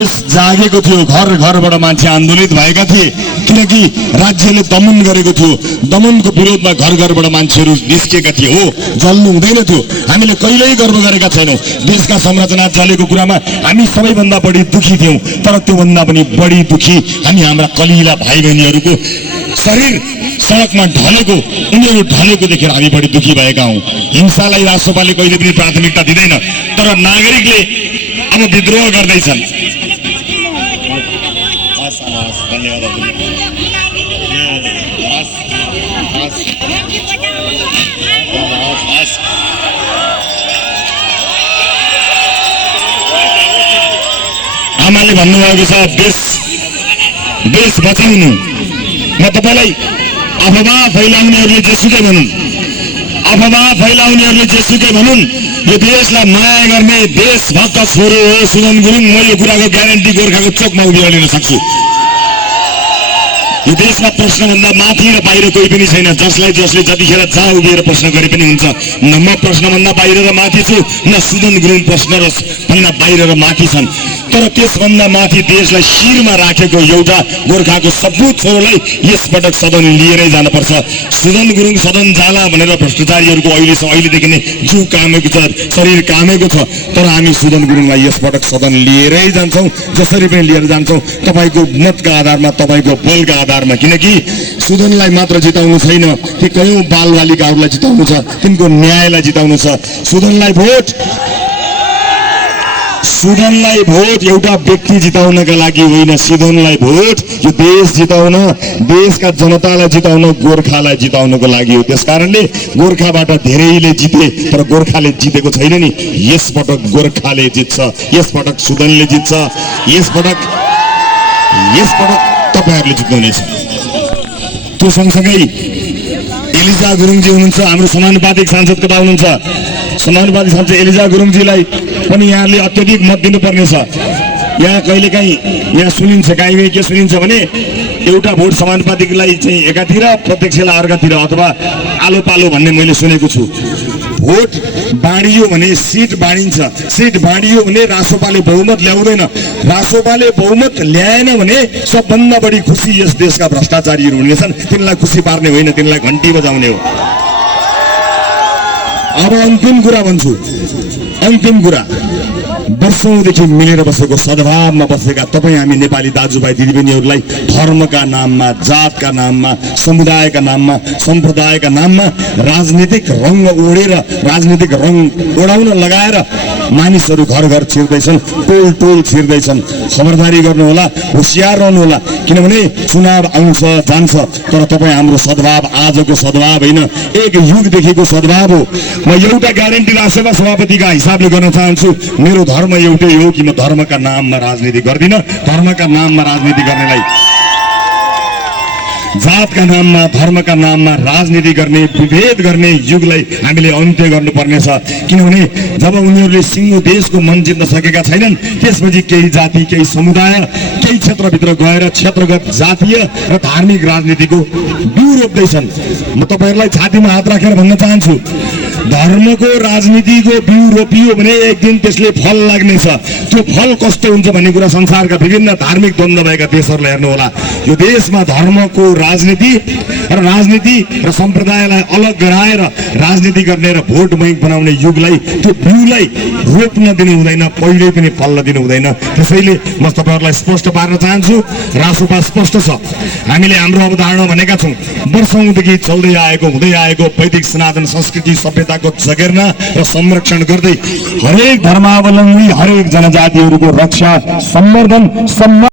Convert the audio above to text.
जागेको थियो। घर घरबाट मान्छे आन्दोलित भएका थिए किनकि राज्यले दमन गरेको थियो। दमनको विरोधमा घर घरबाट मान्छेहरू निस्केका थिए। हो, जल्नु हुँदैन थियो। हामीले कहिल्यै गर्व गरेका छैनौँ। देशका संरचना चलेको कुरामा हामी सबैभन्दा बढी दुखी थियौँ। तर त्योभन्दा पनि बढी दुखी हामी हाम्रा कलिला भाइ बहिनीहरूको शरीर सडकमा ढलेको, उनीहरू ढलेको देखेर हामी बढी दुखी भएका हौँ। हिंसालाई राष्ट्रपाले कहिले पनि प्राथमिकता दिँदैन, तर नागरिकले अब विद्रोह गर्दैछन्। आमाले भन्नुभएको छ देश बचाउनु। म तपाईँलाई अफवाह फैलाउनेहरूले जेसुकै भनुन्, अफवाह फैलाउनेहरूले जेसुकै भनुन्, यो देशलाई माया गर्ने देशभक्त छोरो हो सुदन गुरुङ। म यो कुराको ग्यारेन्टी गोर्खाको चोकमा उभिएर लिन सक्छु। यो देशमा प्रश्नभन्दा माथि र बाहिर कोही पनि छैन। जसले जतिखेर जहाँ उभिएर प्रश्न गरे पनि हुन्छ। न म प्रश्नभन्दा बाहिर र माथि छु, न सुदन गुरुङ प्रश्न र भन्दा बाहिर र माथि छन्। तर त्यसभन्दा माथि देशलाई शिरमा राखेको एउटा गोर्खाको सपूत छोरोलाई यसपटक सदन लिएरै जानुपर्छ। सुदन गुरुङ सदन जाला भनेर भ्रष्टाचारीहरूको अहिलेदेखि नै जिउ कामेको छ, शरीर कामेको छ। तर हामी सुदन गुरुङलाई यसपटक सदन लिएरै जान्छौँ। जसरी पनि लिएर जान्छौँ, तपाईँको मतका आधारमा, तपाईँको बलका आधारमा। किनकि सुदनलाई मात्र जिताउनु छैन, ती कयौं बालबालिकाहरूलाई जिताउनु छ, तिनको न्यायलाई जिताउनु छ। सुदनलाई भोट एउटा व्यक्ति जिताउनका लागि होइन, सुदनलाई भोट यो देश जिताउन, देशका जनतालाई जिताउन, गोर्खालाई जिताउनको लागि हो। त्यसकारणले गोर्खाबाट धेरैले जिते, तर गोर्खाले जितेको छैन नि। यसपटक गोर्खाले जित्छ, यसपटक सुदनले जित्छ, यसपटक तपाईँहरूले जित्नुहुनेछ। त्यो सँगसँगै एलिजा गुरुङजी हुनुहुन्छ, हाम्रो समानुपातिक सांसदको बा हुनुहुन्छ। समानुपातिक सांसद एलिजा गुरुङजीलाई पनि यहाँले अत्यधिक मत दिनुपर्ने छ। यहाँ कहिलेकाहीँ यहाँ सुनिन्छ, कहीँ के सुनिन्छ भने एउटा भोट समानुपातिकलाई चाहिँ एकातिर, प्रत्यक्षलाई अर्कातिर, अथवा आलो पालो भन्ने मैले सुनेको छु। भोट बाँडियो भने सिट बाँडिन्छ, सिट बाँडियो भने रासोपाले बहुमत ल्याउँदैन, रासोपाले बहुमत ल्याएन भने सबभन्दा बढी खुसी यस देशका भ्रष्टाचारीहरू हुनेछन्। तिनलाई खुसी पार्ने होइन, तिनलाई घन्टी बजाउने हो। अब अन्तिम कुरा भन्छु, अन्तिम कुरा, वर्षौंदेखि मिलेर बसेको सद्भावमा बसेका तपाईँ हामी नेपाली दाजुभाइ दिदीबहिनीहरूलाई धर्मका नाममा, जातका नाममा, समुदायका नाममा, सम्प्रदायका नाममा राजनीतिक रङ ओढेर, राजनीतिक रङ ओढाउन लगाएर मानिसहरू घर घर छिर्दैछन्, टोल टोल छिर्दैछन्। खबरदारी गर्नुहोला, होसियार रहनुहोला, किनभने चुनाव आउँछ जान्छ, तर तपाईँ हाम्रो सद्भाव आजको सद्भाव होइन, एक युगदेखिको सद्भाव हो। म एउटा ग्यारेन्टी राष्ट्रसभा सभापतिका हिसाबले गर्न चाहन्छु, मेरो धर्म एउटै हो कि म धर्मका नाममा राजनीति गर्दिन। धर्मका नाममा राजनीति गर्नेलाई, जातका नाममा, धर्मका नाममा राजनीति गर्ने, विभेद गर्ने युगलाई हामीले अन्त्य गर्नुपर्नेछ। किनभने जब उनीहरूले सिङ्गो देशको मन जित्न सकेका छैनन्, त्यसपछि केही जाति, केही समुदाय, केही क्षेत्रभित्र गएर क्षेत्रगत जातीय र धार्मिक राजनीतिको बिउ रोप्दैछन्। म तपाईँहरूलाई छातीमा हात राखेर भन्न चाहन्छु, धर्मको राजनीतिको बिउ रोपियो भने एक दिन त्यसले फल लाग्नेछ। त्यो फल कस्तो हुन्छ भन्ने कुरा संसारका विभिन्न धार्मिक द्वन्द्व भएका देशहरूलाई हेर्नुहोला। यो देशमा धर्मको राजनीति र सम्प्रदायलाई अलग गराएर राजनीति गर्ने र भोट बैंक बनाउने युगलाई, त्यो बिउलाई रोप्न दिनु हुँदैन, पहिल्यै पनि फल्न दिनु हुँदैन। त्यसैले म तपाईँहरूलाई स्पष्ट पार्न चाहन्छु, रासोपा स्पष्ट छ। हामीले हाम्रो अवधारणा भनेका छौँ, वर्षौंदेखि चल्दै आएको, हुँदै आएको वैदिक सनातन संस्कृति सभ्यताको जगेर्ना र संरक्षण गर्दै हरेक धर्मावलम्बी, हरेक जनजातिहरूको रक्षा, सम्वर्धन,